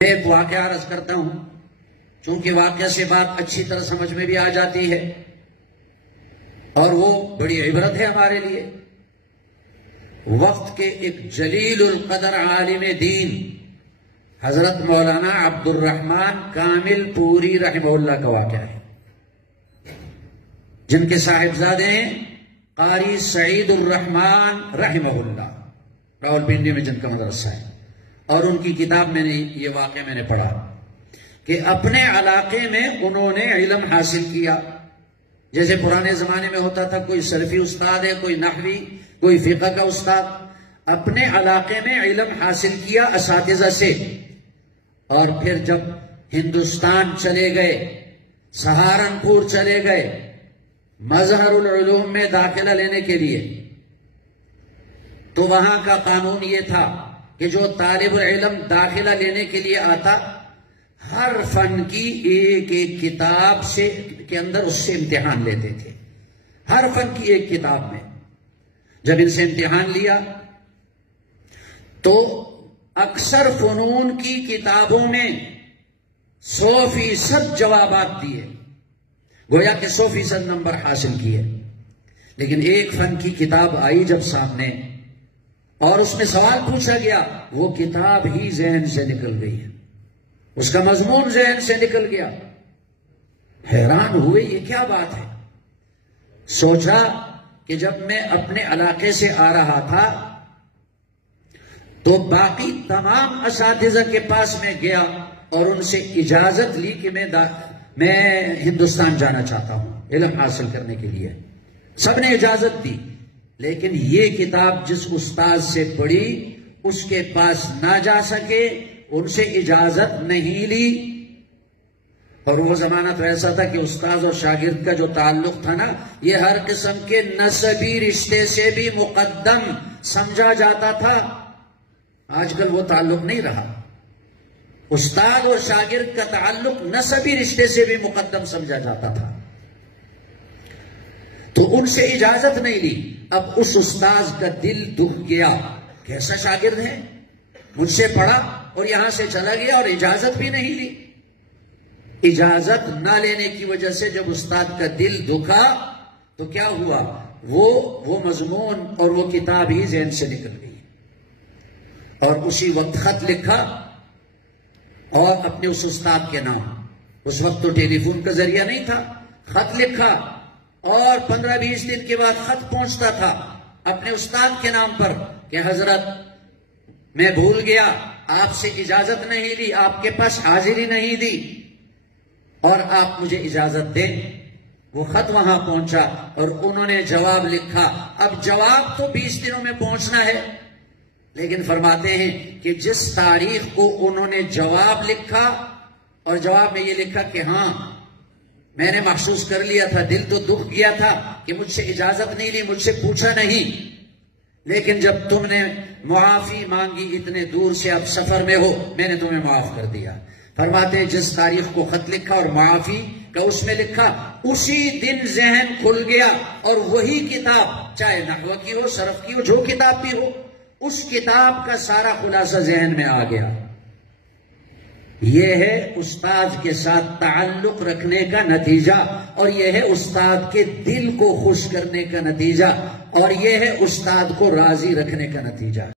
ایک واقعہ عرض کرتا ہوں، چونکہ واقعہ سے بات اچھی طرح سمجھ میں بھی آ جاتی ہے اور وہ بڑی عبرت ہے ہمارے لیے۔ وقت کے ایک جلیل القدر عالم دین حضرت مولانا عبد الرحمن کامل پوری رحمہ اللہ کا واقعہ ہے، جن کے صاحبزادے ہیں قاری سعید الرحمن رحمہ اللہ، راولپنڈی میں جن کا مدرسہ ہے، اور ان کی کتاب میں نے یہ واقعہ میں نے پڑھا کہ اپنے علاقے میں انہوں نے علم حاصل کیا۔ جیسے پرانے زمانے میں ہوتا تھا، کوئی صرفی استاد ہے، کوئی نحوی، کوئی فقہ کا استاد، اپنے علاقے میں علم حاصل کیا اساتذہ سے، اور پھر جب ہندوستان چلے گئے، سہارنپور چلے گئے مظہر العلوم میں داخلہ لینے کے لیے، تو وہاں کا قانون یہ تھا کہ جو طالب العلم داخلہ لینے کے لیے آتا، ہر فن کی ایک ایک کتاب کے اندر اس سے امتحان لیتے تھے، ہر فن کی ایک کتاب میں۔ جب ان سے امتحان لیا تو اکثر فنون کی کتابوں میں 100% جوابات دیے، گویا کہ 100% نمبر حاصل کیے، لیکن ایک فن کی کتاب آئی جب سامنے اور اس میں سوال پوچھا گیا، وہ کتاب ہی ذہن سے نکل گئی ہے، اس کا مضمون ذہن سے نکل گیا۔ حیران ہوئے یہ کیا بات ہے؟ سوچا کہ جب میں اپنے علاقے سے آ رہا تھا تو باقی تمام اساتذہ کے پاس میں گیا اور ان سے اجازت لی کہ میں ہندوستان جانا چاہتا ہوں علم حاصل کرنے کے لیے۔ سب نے اجازت دی، لیکن یہ کتاب جس استاد سے پڑھی اس کے پاس نہ جا سکے، ان سے اجازت نہیں لی۔ اور وہ زمانہ تو ایسا تھا کہ استاد اور شاگرد کا جو تعلق تھا نا، یہ ہر قسم کے نسبی رشتے سے بھی مقدم سمجھا جاتا تھا۔ آج کل وہ تعلق نہیں رہا، استاد اور شاگرد کا تعلق نسبی رشتے سے بھی مقدم سمجھا جاتا تھا، تو ان سے اجازت نہیں لی۔ اب اس استاد کا دل دکھ گیا، کیسا شاگرد ہے، مجھ سے پڑھا اور یہاں سے چلا گیا اور اجازت بھی نہیں لی۔ اجازت نہ لینے کی وجہ سے جب استاد کا دل دکھا تو کیا ہوا، وہ مضمون اور وہ کتاب ہی ذہن سے نکل گئی، اور اسی وقت خط لکھا اور اپنے اس استاد کے نام، اس وقت تو ٹیلی فون کا ذریعہ نہیں تھا، خط لکھا اور 15-20 دن کے بعد خط پہنچتا تھا اپنے استاد کے نام پر کہ حضرت میں بھول گیا، آپ سے اجازت نہیں لی، آپ کے پاس حاضری نہیں دی، اور آپ مجھے اجازت دیں۔ وہ خط وہاں پہنچا اور انہوں نے جواب لکھا۔ اب جواب تو 20 دنوں میں پہنچنا ہے، لیکن فرماتے ہیں کہ جس تاریخ کو انہوں نے جواب لکھا، اور جواب میں یہ لکھا کہ ہاں میں نے محسوس کر لیا تھا، دل تو دکھ گیا تھا کہ مجھ سے اجازت نہیں لی، مجھ سے پوچھا نہیں، لیکن جب تم نے معافی مانگی اتنے دور سے، اب سفر میں ہو، میں نے تمہیں معاف کر دیا۔ فرماتے ہیں جس تاریخ کو خط لکھا اور معافی کا اس میں لکھا، اسی دن ذہن کھل گیا، اور وہی کتاب، چاہے نحو کی ہو، صرف کی ہو، جو کتاب بھی ہو، اس کتاب کا سارا خلاصہ ذہن میں آ گیا۔ یہ ہے استاد کے ساتھ تعلق رکھنے کا نتیجہ، اور یہ ہے استاد کے دل کو خوش کرنے کا نتیجہ، اور یہ ہے استاد کو راضی رکھنے کا نتیجہ۔